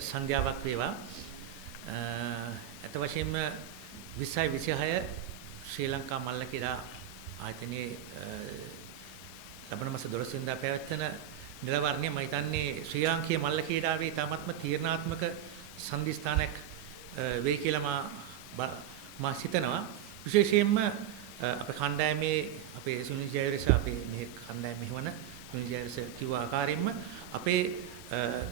සංධ්‍යාවක් වේවා අත වශයෙන්ම 20යි 26 ශ්‍රී ලංකා මල්ල ක්‍රීඩා ආයතනයේ ලබන මාස 12 වෙනිදා පැවැත්වෙන නිලවරණය මම හිතන්නේ ශ්‍රී ලාංකීය මල්ල ක්‍රීඩාවේ ඉතාමත්ම තීරණාත්මක සම්දිස්ථානයක් වෙයි කියලා මා සිතනවා. විශේෂයෙන්ම අපේ කණ්ඩායමේ අපේ සුනිල් ජයවර්ෂ අපේ මේ කණ්ඩායම මෙහෙවන සුනිල් ජයවර්ෂ කිව්ව ආකාරයෙන්ම අපේ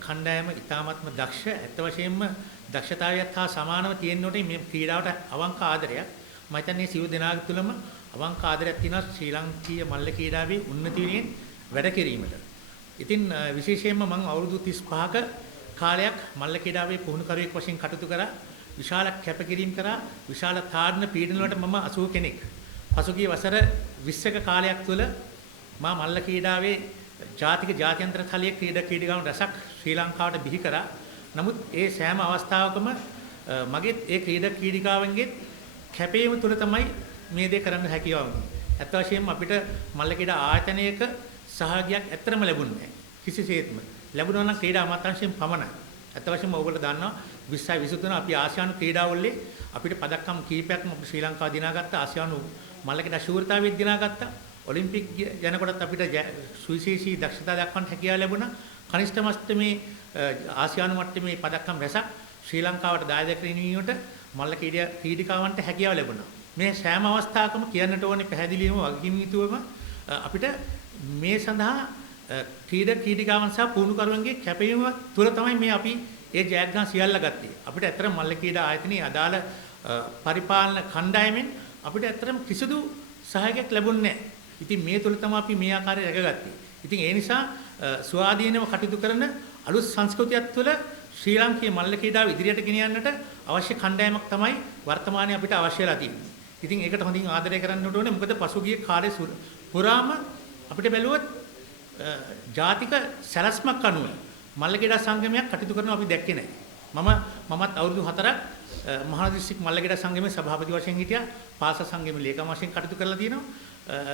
කණ්ඩායම ඉතාමත්ම දක්ෂ ඇත්ත වශයෙන්ම දක්ෂතාවයත් හා සමානව තියෙනකොට මේ ක්‍රීඩාවට අවංක ආදරයක් මම හිතන්නේ සියලු දෙනාගේ තුලම අවංක ආදරයක් තියෙනවා ශ්‍රී ලාංකීය මල්ල ක්‍රීඩාවේ උන්නති වෙනුවෙන් වැඩ කිරීමට. ඉතින් විශේෂයෙන්ම මම අවුරුදු 35ක කාලයක් මල්ල ක්‍රීඩාවේ පුහුණුකරුවෙක් වශයෙන් කටයුතු කරා. විශාල කැපකිරීම කරා. විශාල තාඩන පීඩන වලට මම 80 කෙනෙක්. පසුගිය වසර 20ක කාලයක් තුළ මා මල්ල ක්‍රීඩාවේ ජාතික ජාත්‍යන්තර තලයේ ක්‍රීඩාගාන රසක් ශ්‍රී ලංකාවට බිහි කරා. නමුත් ඒ සෑම අවස්ථාවකම මගේ ඒ ක්‍රීඩිකාවන්ගේ කැපවීම තුළ තමයි මේ දේ කරන්න හැකියාව වුනේ. ඇත්ත වශයෙන්ම අපිට මල්ල ක්‍රීඩා ආයතනයක සහභාගියක් ඇත්තටම ලැබුණේ නැහැ. කිසිසේත්ම. ලැබුණා නම් ක්‍රීඩා අමාත්‍යාංශයෙන් පමණයි. ඇත්ත වශයෙන්ම ඔයගොල්ලෝ දන්නවා 20යි 23 අපි ආසියානු ක්‍රීඩාවලදී අපිට පදක්කම් කීපයක්ම අපි ශ්‍රී ලංකාව දිනාගත්තා. ආසියානු මල්ල ක්‍රීඩා ශූරතාවයේ දිනාගත්තා. ඔලිම්පික් යනකොටත් අපිට සුවිශේෂී දක්ෂතා දක්වන්න හැකියාව ලැබුණා. කනිෂ්ඨ මට්ටමේ ආසියානු මට්ටමේ පදක්කම් රැසක් ශ්‍රී ලංකාවට දායක කිරීමට මල්ල ක්‍රීඩිකාවන්ට හැකියාව ලැබුණා. මේ සෑම අවස්ථාවකම කියන්නට ඕනේ පැහැදිලිවම වගකීම් යුතුවම අපිට මේ සඳහා ක්‍රීඩිකාවන් සහ පුහුණුකරුවන්ගේ කැපවීම තුළ තමයි මේ අපි ඒ ජයග්‍රහණ සියල්ල ගත්තේ. අපිට ඇත්තටම මල්ල ක්‍රීඩා ආයතනයේ අදාළ පරිපාලන කණ්ඩායමෙන් අපිට ඇත්තටම කිසිදු සහායයක් ලැබුණේ නැහැ. ඉතින් මේ තුළ තමයි අපි මේ ආකාරයට රැකගත්තේ. ඉතින් ඒ නිසා ස්වාධීනව කටයුතු කරන අලුත් සංස්කෘතියක් තුළ ශ්‍රී ලාංකීය මල්ල ක්‍රීඩාව ඉදිරියට ගෙන යන්නට අවශ්‍ය කණ්ඩායමක් තමයි වර්තමානයේ අපිට අවශ්‍යලා තියෙන්නේ. ඉතින් ඒකට හොඳින් ආදරය කරන්න ඕනේ. මොකද පසුගිය කාලේ පුරාම අපිට බැලුවොත් ජාතික සැලැස්මක් අනුව මල්ල ක්‍රීඩා සංගමයක් කටයුතු කරනවා අපි දැක්කේ නැහැ. මමත් අවුරුදු 4ක් මහා දිස්ත්‍රික් මල්ල ක්‍රීඩා සංගමේ සභාපති වශයෙන් හිටියා. පාසල් සංගමේ ලේකම් වශයෙන් කටයුතු කරලා තියෙනවා.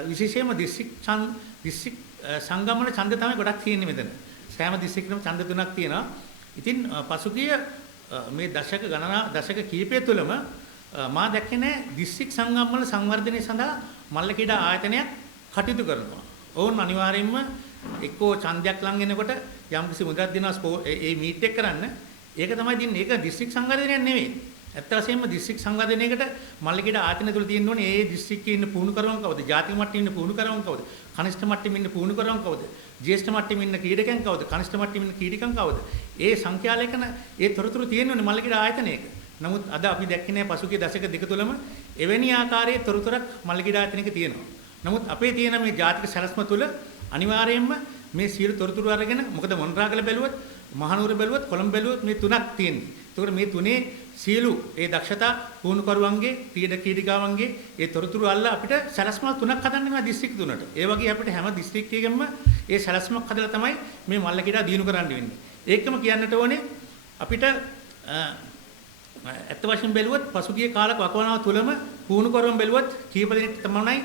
විශේෂයෙන්ම දිස්ත්‍රික් සංගම වල ඡන්ද තමයි ගොඩක් තියෙන්නේ මෙතන. සෑම දිස්ත්‍රික්කෙම ඡන්ද 3ක් තියෙනවා. ඉතින් පසුගිය මේ දශක කීපය තුළම මා දැක්කේ නැහැ දිස්ත්‍රික් සංගම් වල සංවර්ධනය සඳහා මල්ල ක්‍රීඩා ආයතනයක් කටයුතු කරනවා. ඔවුන් අනිවාර්යයෙන්ම එක්කෝ ඡන්දයක් ලං වෙනකොට යම්කිසි මුදලක් දෙනවා ඒ මීට් එක කරන්න. ඒක තමයි දින්නේ. ඒක දිස්ත්‍රික් සංවර්ධනයක් නෙවෙයි. ඇත්ත වශයෙන්ම දිස්ත්‍රික් සංවර්ධනයකට මල්ල ක්‍රීඩා ආයතන තුල තියෙන්න ඕනේ ඒ දිස්ත්‍රික්කයේ ඉන්න පුහුණුකරුවන් කවුද? ජාතික මට්ටමේ ඉන්න පුහුණුකරුවන් කවුද? කනිෂ්ඨ මට්ටමේ ඉන්න පුහුණුකරුවන් කවුද? ජ්‍යෙෂ්ඨ මට්ටමේ ඉන්න ක්‍රීඩකයන් කවුද? කනිෂ්ඨ මට්ටමේ ඉන්න ක්‍රීඩකයන් කවුද? ඒ සංඛ්‍යාලේඛන ඒ තොරතුරු තියෙන්න ඕනේ මල්ල ක්‍රීඩා ආයතනයක. නමුත් අද අපි දැක්කේ නැහැ පසුගිය දශක දෙක තුළම එවැනි ආකාරයේ තොරතුරක් මල්ල ක්‍රීඩා ආයතනයක තියෙනවා. නමුත් අපේ තියෙන මේ ජාතික සැලැස්ම තුළ අනිවාර්යයෙන්ම මේ සියලු තොරතුරු අරගෙන මොකද මොණරාගල බැලුවොත් මහනුවර බැලුවොත් කොළඹ බැලුවොත් මේ තුනක් තියෙන්නේ. ඒකට මේ තුනේ සියලු ඒ දක්ෂතා පුහුණුකරුවන්ගේ ක්‍රීඩිකාවන්ගේ ඒ තොරතුරු අල්ල අපිට සැලැස්ම තුනක් හදන්න වෙනවා දිස්ත්‍රික්ක තුනට. ඒ වගේ අපිට හැම දිස්ත්‍රික්කයකම ඒ සැලැස්මක් හදලා තමයි මේ මල්ල ක්‍රීඩා දිනු කරන්න වෙන්නේ. ඒකම කියන්නට ඕනේ අපිට ඇත්ත වශයෙන් බැලුවොත් පසුගිය කාලක වකවානුව තුලම පුහුණුකරුවන් බැලුවොත් කීප දෙනෙක් තමයි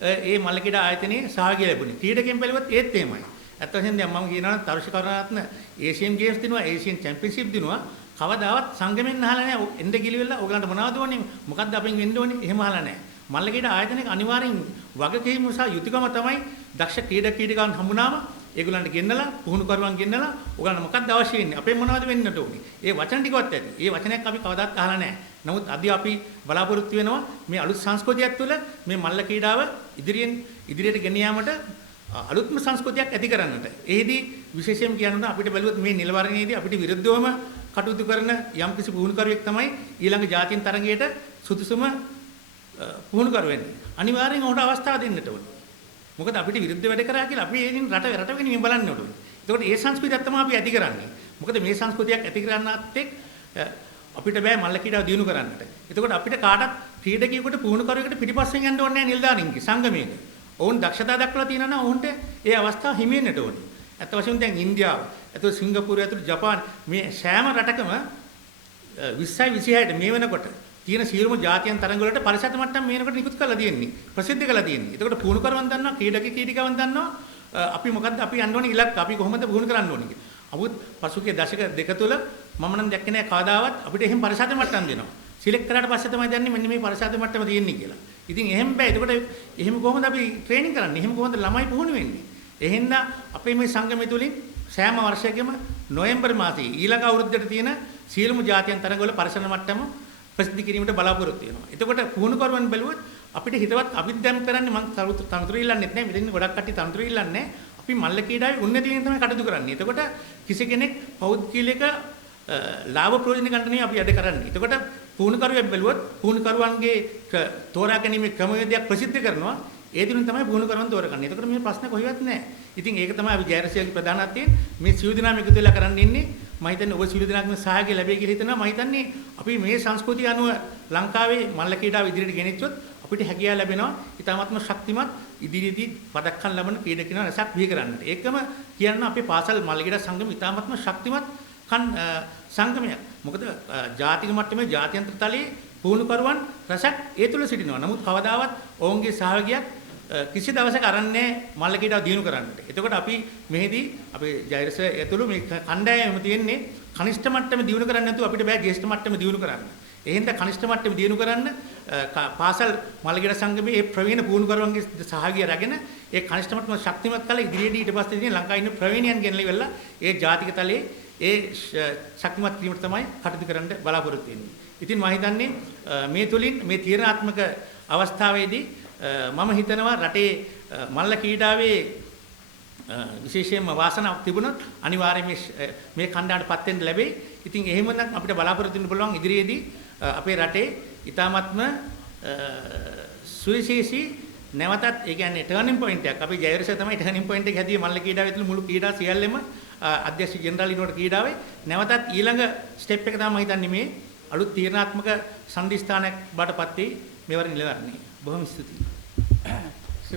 ඒ මල්ල ක්‍රීඩා ආයතනයේ සහභාගී ලැබුණේ. ක්‍රීඩකයන් බැලුවොත් ඒත් එහෙමයි. ඇත්ත වශයෙන් දැන් මම කියනවා තරුෂ කරුණාරත්න ඒෂියන් ගේම්ස් දිනුවා ඒෂියන් චැම්පියන්ෂිප් දිනුවා කවදාවත් සංගමෙන් අහලා නැහැ. එන්න ගිලිවෙලා ඕගලන්ට මොනවද ඕනේ? මොකද්ද අපෙන් වෙන්න ඕනේ? එහෙම අහලා නැහැ. මල්ල ක්‍රීඩා ආයතනයක අනිවාර්යෙන් වගකීම සහ යුතුයකම තමයි දක්ෂ ක්‍රීඩකයන් හම්බුනාම ඒගොල්ලන්ට ගෙන්නලා පුහුණුකරුවන් ගෙන්නලා ඕගලන්ට මොකද්ද අවශ්‍ය වෙන්නේ? අපෙන් මොනවද වෙන්නට ඕනේ? ඒ වචන ටිකවත් ඇති. ඒ වචනයක් අපි කවදාවත් අහලා නැහැ. නමුත් අද අපි බලාපොරොත්තු වෙනවා මේ අලුත් සංස්කෘතියක් තුළ මේ මල්ල ක්‍රීඩාව ඉදිරියට ගෙන යාමට අලුත්ම සංස්කෘතියක් ඇති කරන්නට. එෙහිදී විශේෂයෙන් කියනවා අපිට බැලුවොත් මේ නිලවරණයේදී අපිට විරුද්ධවම කටයුතු කරන යම්කිසි පුහුණුකරුවෙක් තමයි ඊළඟ ජාතින් තරගයට සුදුසුම පුහුණුකරු වෙන්නේ. අනිවාර්යෙන් ඔහුට අවස්ථාව දෙන්නට ඕනේ. මොකද අපිට විරුද්ධ වැඩ කරා කියලා අපි ඒකින් රට වෙනින් බලන්න ඕනේ. ඒකට ඒ සංස්කෘතියක් තමයි අපි ඇති කරන්නේ. මොකද මේ සංස්කෘතියක් ඇති කරන්නත් අපිට බෑ මල්ල ක්‍රීඩාව දිනු කරන්නට. එතකොට අපිට කාටත් ක්‍රීඩකයෙකුට පුහුණුකරුවෙකුට පිටිපස්සෙන් යන්න ඕනේ නැහැ නිලධාරීන්ගේ සංගමයක. ඔවුන් දක්ෂතා දක්වලා තියෙනවා නම් ඔවුන්ට ඒ අවස්ථාව හිමි වෙන්නට ඕනේ. අත් වශයෙන් දැන් ඉන්දියාව, අතෝ සිංගප්පූරුව ඇතුළු ජපාන් මේ සෑම රටකම 20යි 26ට මේ වෙනකොට තියෙන සියලුම ජාතියන් තරඟ වලට පරිසත මට්ටම් මේ වෙනකොට නිකුත් කරලා තියෙන්නේ. ප්‍රසිද්ධ කරලා තියෙන්නේ. එතකොට පුහුණුකරුවන් දන්නවා, ක්‍රීඩකයන් දන්නවා අපි මොකද්ද අපි යන්න ඕනේ ඉලක්ක අපි කොහොමද පුහුණු කරන්න ඕනේ කියලා. අමුත් පසුගිය දශක දෙක තුළ මම නම් දැක්කේ නෑ කවදාවත් අපිට එහෙම පරිසාද මට්ටම් දෙනවා. සිලෙක්ට් කරාට පස්සේ තමයි දන්නේ මෙන්න මේ පරිසාද මට්ටම තියෙන්නේ කියලා. ඉතින් එහෙම බෑ. එතකොට එහෙම කොහොමද අපි ට්‍රේනින් කරන්නේ? එහෙම කොහොමද ළමයි පුහුණු වෙන්නේ? එහෙනම් අපේ මේ සංගමය තුලින් සෑම වර්ෂයකම නොවැම්බර් මාසයේ ඊළඟ අවුරුද්දට තියෙන සියලුම ජාතියන් තරගවල පරිසර මට්ටම ප්‍රසිද්ධ කිරීමට බලාපොරොත්තු වෙනවා. එතකොට පුහුණු කරවන් බැලුවොත් අපිට හිතවත් අභිද්‍යම් කරන්නේ මම තනතුරු ඉල්ලන්නෙත් නෑ. මෙතන ගොඩක් කට්ටිය තනතුරු ඉල්ලන්නේ අපි මල්ල කීඩාවේ උන්නතියෙන් තමයි කටයුතු කරන්නේ. එතකොට කිසි කෙනෙක් පෞද්ගලික ලාභ ප්‍රයෝජන ගන්න නෙවෙයි අපි වැඩ කරන්නේ. එතකොට පුහුණුකරුවෙක් බැලුවොත් පුහුණුකරුවන්ගේ තෝරා ගැනීමේ ක්‍රමවේදයක් ප්‍රසිද්ධ කරනවා. ඒ දිනුන තමයි පුහුණුකරුවන් තෝරගන්නේ. එතකොට මේ ප්‍රශ්න කොහෙවත් නැහැ. ඉතින් ඒක තමයි අපි ජයරසියගේ ප්‍රධානත්වයෙන් මේ සියලු දෙනාම එකතු වෙලා කරන්න ඉන්නේ. මම හිතන්නේ ඔබ සියලු දෙනාගේම සහායය ලැබෙයි කියලා හිතනවා. මම හිතන්නේ අපි මේ සංස්කෘතිය අනුව ලංකාවේ මල්ල ක්‍රීඩාව ඉදිරියට ගෙනිච්චොත් අපිට හැකියාව ලැබෙනවා. ඊටාත්ම ශක්තිමත් ඉදිරියේදී පදක්කම් ලබන ක්‍රීඩකිනව රසක් බිහි කරන්නට. ඒකම කියන්න අපේ පාසල් මල්ල ක්‍රීඩා සංගම ඊටාත්ම ශක්තිමත් සංගමයක්. මොකද ජාතික මට්ටමේ ජාත්‍යන්තර තලයේ පුහුණුකරුවන් රසක් ඒ තුල සිටිනවා. නමුත් කවදාවත් ඔවුන්ගේ සහභාගියක් කිසි දවසක අරන්නේ මල්ල කීඩාව දිනු කරන්නට. එතකොට අපි මෙහිදී අපේ ජයරස ඇතුළු මේ කණ්ඩායම තියෙන්නේ කනිෂ්ඨ මට්ටම දිනු කරන්න නැතුව අපිට බෑ ජ්‍යෙෂ්ඨ මට්ටම දිනු කරන්න. එහෙනම් කනිෂ්ඨ මට්ටම දිනු කරන්න පාසල් මල්ල කීඩා සංගමයේ මේ ප්‍රවීණ පුහුණුකරුවන්ගේ සහභාගිය රැගෙන ඒ කනිෂ්ඨ මට්ටම ශක්තිමත් කළ ඉදිරියේදී ඊට පස්සේ ඉතින් ලංකාවේ ඉන්න ප්‍රවීණයන් ගෙනලිවලා ඒ ජාතික තලයේ ඒ ශක්තිමත් කිරීමට තමයි කටයුතු කරන්න බලාපොරොත්තු වෙන්නේ. ඉතින් මම හිතන්නේ මේ තුලින් මේ තීරණාත්මක අවස්ථාවේදී මම හිතනවා රටේ මල්ල ක්‍රීඩාවේ විශේෂයෙන්ම වාසනාවක් තිබුණොත් අනිවාර්යයෙන් මේ කණ්ඩායමටපත් වෙන්න ලැබෙයි. ඉතින් එහෙම නම් අපිට බලාපොරොත්තු වෙන්න පුළුවන් ඉදිරියේදී අපේ රටේ ඊ타ත්ම සුවිශේෂී නැවතත් ඒ කියන්නේ ටර්නින් පොයින්ට් එකක්. අපි ජයවර්ෂය තමයි ටර්නින් පොයින්ට් එක හැදුවේ මල්ල ක්‍රීඩාවේ තුළු මුළු ක්‍රීඩා සියල්ලෙම අධ්‍යක්ෂ ජෙනරාල් ඉනෝට ක්‍රීඩාවේ නැවතත් ඊළඟ ස්ටෙප් එක තමයි මම හිතන්නේ මේ අලුත් තීරණාත්මක සම්දිස්ථානයක් බාටපත් වෙයි මේවර නිලධාරණේ. බොහොම ස්තුතියි.